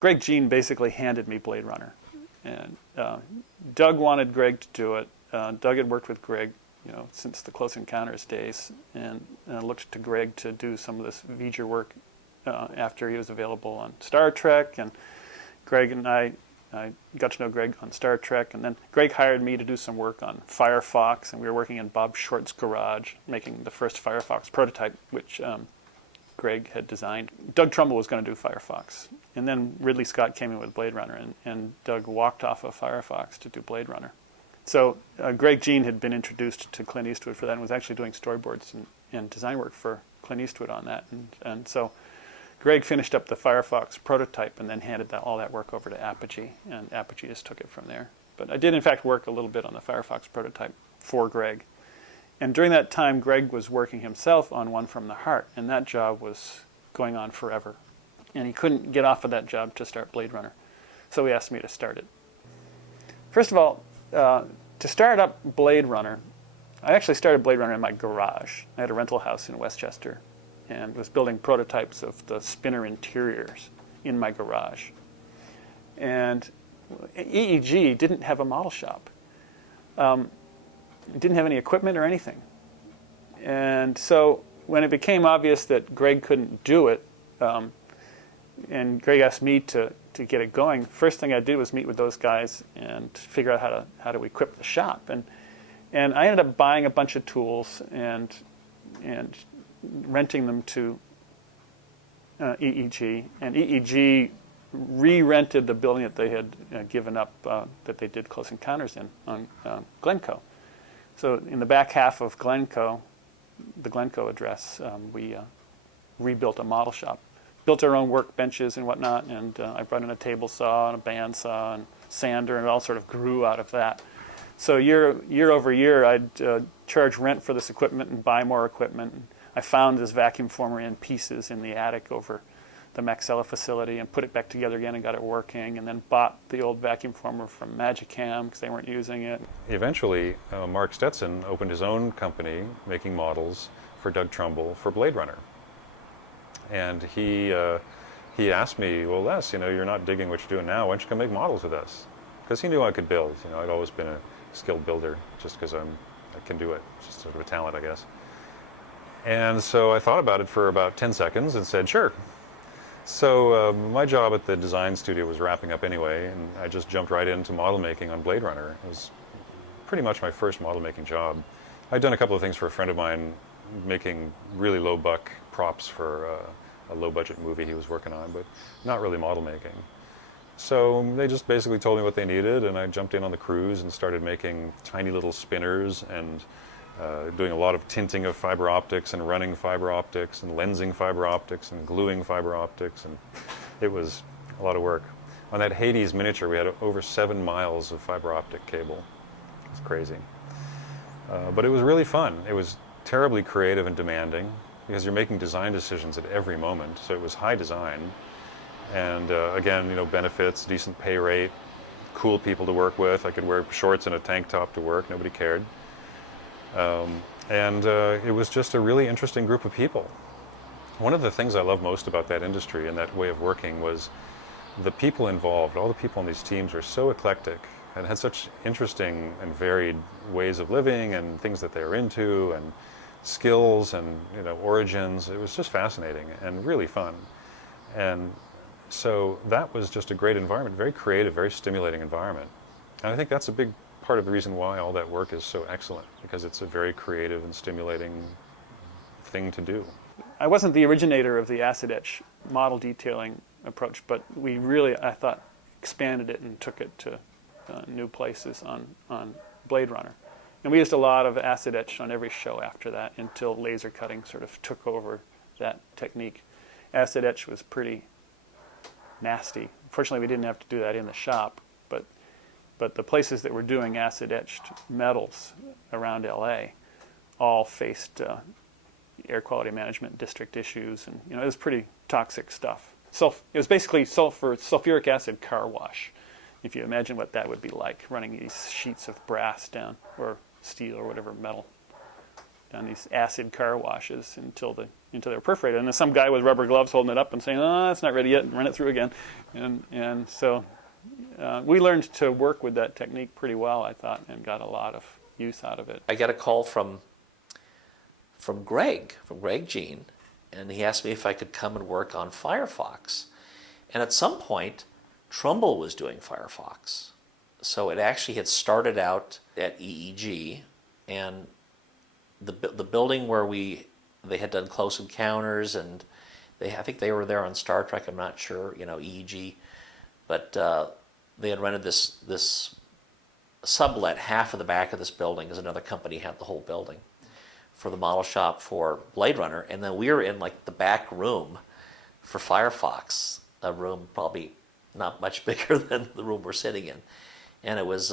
Greg Jean basically handed me Blade Runner. And Doug wanted Greg to do it. Doug had worked with Greg, since the Close Encounters days, and looked to Greg to do some of this V'ger work after he was available on Star Trek. And Greg and I got to know Greg on Star Trek, and then Greg hired me to do some work on Firefox, and we were working in Bob Short's garage, making the first Firefox prototype, which Greg had designed. Doug Trumbull was going to do Firefox, and then Ridley Scott came in with Blade Runner, and Doug walked off of Firefox to do Blade Runner. So Greg Jean had been introduced to Clint Eastwood for that, and was actually doing storyboards and design work for Clint Eastwood on that. And so Greg finished up the Firefox prototype and then handed all that work over to Apogee, and Apogee just took it from there. But I did, in fact, work a little bit on the Firefox prototype for Greg. And during that time, Greg was working himself on One from the Heart, and that job was going on forever. And he couldn't get off of that job to start Blade Runner. So he asked me to start it. First of all, to start up Blade Runner, I actually started Blade Runner in my garage. I had a rental house in Westchester and was building prototypes of the spinner interiors in my garage. And EEG didn't have a model shop. It didn't have any equipment or anything. And so when it became obvious that Greg couldn't do it, and Greg asked me to get it going, first thing I did was meet with those guys and figure out how to equip the shop. And I ended up buying a bunch of tools and renting them to EEG. And EEG re-rented the building that they had given up, that they did Close Encounters in, on Glencoe. So in the back half of Glencoe, the Glencoe address, we rebuilt a model shop. Built our own workbenches and whatnot, and I brought in a table saw and a bandsaw and sander, and it all sort of grew out of that. So year over year, I'd charge rent for this equipment and buy more equipment. I found this vacuum former in pieces in the attic over the Maxella facility and put it back together again and got it working, and then bought the old vacuum former from Magicam because they weren't using it. Eventually, Mark Stetson opened his own company making models for Doug Trumbull for Blade Runner. And he asked me, well, Les, you're not digging what you're doing now. Why don't you come make models with us? Because he knew I could build. I'd always been a skilled builder just because I can do it. It's just sort of a talent, I guess. And so I thought about it for about 10 seconds and said, sure. So my job at the design studio was wrapping up anyway, and I just jumped right into model making on Blade Runner. It was pretty much my first model making job. I'd done a couple of things for a friend of mine, making really low buck props for a low budget movie he was working on, but not really model making. So they just basically told me what they needed, and I jumped in on the cruise and started making tiny little spinners and doing a lot of tinting of fiber optics and running fiber optics and lensing fiber optics and gluing fiber optics, and it was a lot of work. On that Hades miniature, we had over 7 miles of fiber optic cable. It's crazy. But it was really fun. It was terribly creative and demanding because you're making design decisions at every moment, so it was high design. And again, benefits, decent pay rate, cool people to work with. I could wear shorts and a tank top to work, nobody cared. It was just a really interesting group of people. One of the things I love most about that industry and that way of working was the people involved. All the people on these teams were so eclectic and had such interesting and varied ways of living and things that they were into and skills and origins. It was just fascinating and really fun. And so that was just a great environment, very creative, very stimulating environment. And I think that's a big part of the reason why all that work is so excellent, because it's a very creative and stimulating thing to do. I wasn't the originator of the acid etch model detailing approach, but we really, I thought, expanded it and took it to new places on Blade Runner. And we used a lot of acid etch on every show after that until laser cutting sort of took over that technique. Acid etch was pretty nasty. Fortunately, we didn't have to do that in the shop, but the places that were doing acid etched metals around LA all faced air quality management district issues, and it was pretty toxic stuff. It was basically sulfuric acid car wash, if you imagine what that would be like, running these sheets of brass down, or steel or whatever metal, down these acid car washes until the until they were perforated. And then some guy with rubber gloves holding it up and saying, "Oh, it's not ready yet," and run it through again. And so we learned to work with that technique pretty well, I thought, and got a lot of use out of it. I got a call from Greg Jean, and he asked me if I could come and work on Firefox. And at some point, Trumbull was doing Firefox. So it actually had started out at EEG, and the building where they had done Close Encounters, and I think they were there on Star Trek, I'm not sure, EEG, but they had rented this sublet half of the back of this building, as another company had the whole building, for the model shop for Blade Runner. And then we were in like the back room for Firefox, a room probably not much bigger than the room we're sitting in. And it was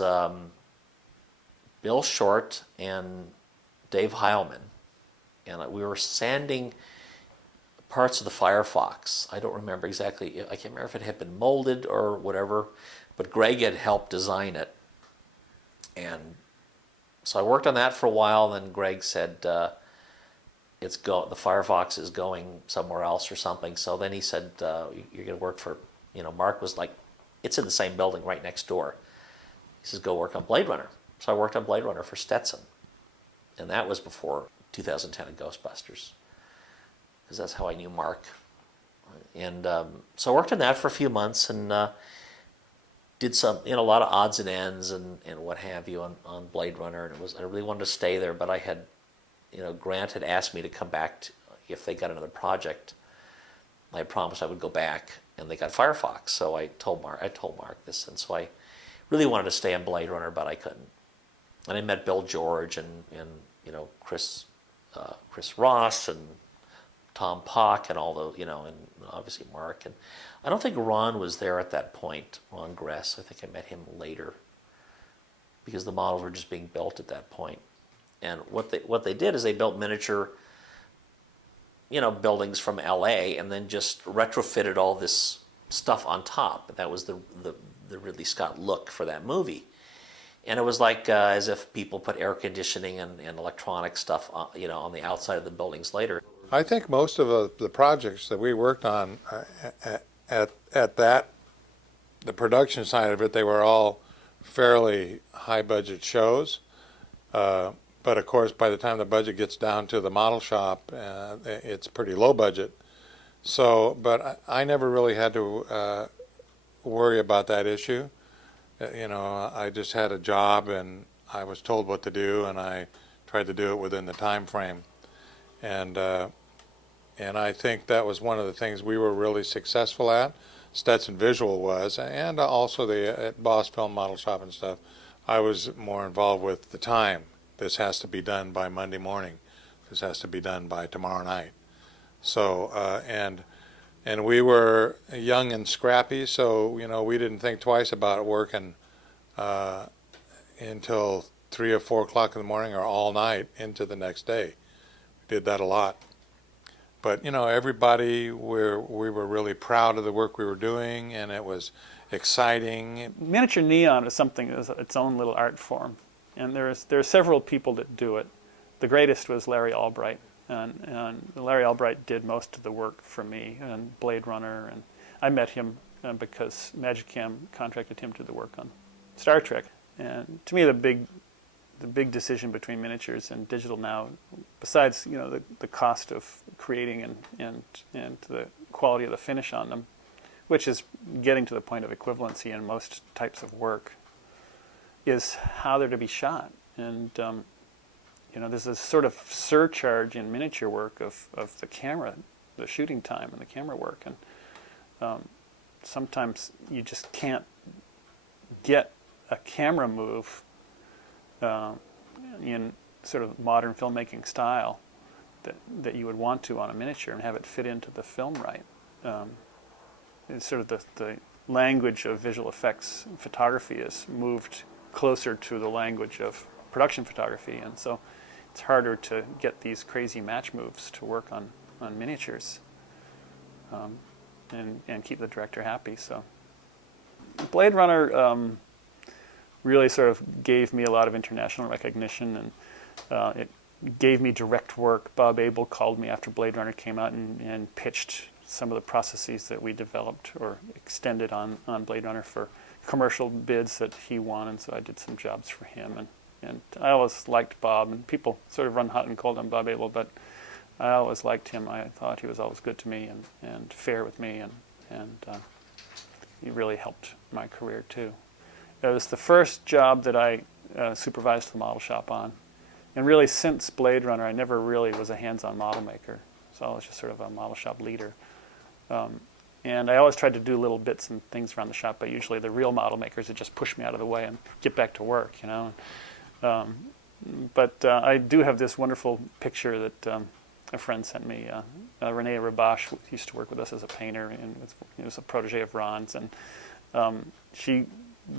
Bill Short and Dave Heilman. And we were sanding parts of the Firefox. I don't remember exactly. I can't remember if it had been molded or whatever, but Greg had helped design it. And so I worked on that for a while. Then Greg said, the Firefox is going somewhere else or something. So then he said, you're going to work for, Mark was like, it's in the same building right next door. He says, go work on Blade Runner. So I worked on Blade Runner for Stetson. And that was before 2010 and Ghostbusters, because that's how I knew Mark. And so I worked on that for a few months, and did some, a lot of odds and ends and what have you on Blade Runner. And I really wanted to stay there, but I had, Grant had asked me to come back if they got another project. I promised I would go back, and they got Firefox. So I told Mark this, and so I really wanted to stay on Blade Runner, but I couldn't. And I met Bill George and Chris Ross and Tom Pock and all the, and obviously Mark. And I don't think Ron was there at that point, Ron Gress. I think I met him later, because the models were just being built at that point. And what they did is they built miniature, buildings from LA, and then just retrofitted all this stuff on top. That was the Ridley Scott look for that movie. And it was like as if people put air conditioning and electronic stuff, on the outside of the buildings later. I think most of the projects that we worked on at the production side of it, they were all fairly high budget shows. But of course, by the time the budget gets down to the model shop, it's pretty low budget. So, but I never really had to worry about that issue. I just had a job, and I was told what to do, and I tried to do it within the time frame. And I think that was one of the things we were really successful at. Stetson Visual was, and also at Boss Film Model Shop and stuff. I was more involved with the time. This has to be done by Monday morning. This has to be done by tomorrow night. So and we were young and scrappy, so we didn't think twice about working until 3 or 4 o'clock in the morning or all night into the next day. We did that a lot. But everybody, we were really proud of the work we were doing, and it was exciting. Miniature neon is something as its own little art form, and there are several people that do it. The greatest was Larry Albright, and Larry Albright did most of the work for me and Blade Runner, and I met him because Magicam contracted him to do the work on Star Trek. And to me, the big decision between miniatures and digital now, besides the cost of creating and the quality of the finish on them, which is getting to the point of equivalency in most types of work, is how they're to be shot. And there's a sort of surcharge in miniature work of the camera, the shooting time and the camera work, and sometimes you just can't get a camera move in sort of modern filmmaking style that you would want to on a miniature and have it fit into the film right. It's sort of the language of visual effects photography is moved closer to the language of production photography, and so it's harder to get these crazy match moves to work on miniatures and keep the director happy. So Blade Runner really sort of gave me a lot of international recognition, and gave me direct work. Bob Abel called me after Blade Runner came out and pitched some of the processes that we developed or extended on Blade Runner for commercial bids that he won, and so I did some jobs for him. And I always liked Bob, and people sort of run hot and cold on Bob Abel, but I always liked him. I thought he was always good to me and fair with me, and he really helped my career too. It was the first job that I supervised the model shop on. And really, since Blade Runner, I never really was a hands-on model maker. So I was just sort of a model shop leader. And I always tried to do little bits and things around the shop, but usually the real model makers would just push me out of the way and get back to work, you know. But I do have this wonderful picture that a friend sent me. Renee Rabash used to work with us as a painter, and he was a protege of Ron's. And she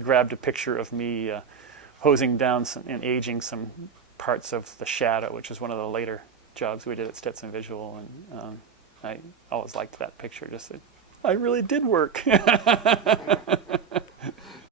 grabbed a picture of me hosing down and aging some parts of the shadow, which is one of the later jobs we did at Stetson Visual, and I always liked that picture. Just that I really did work.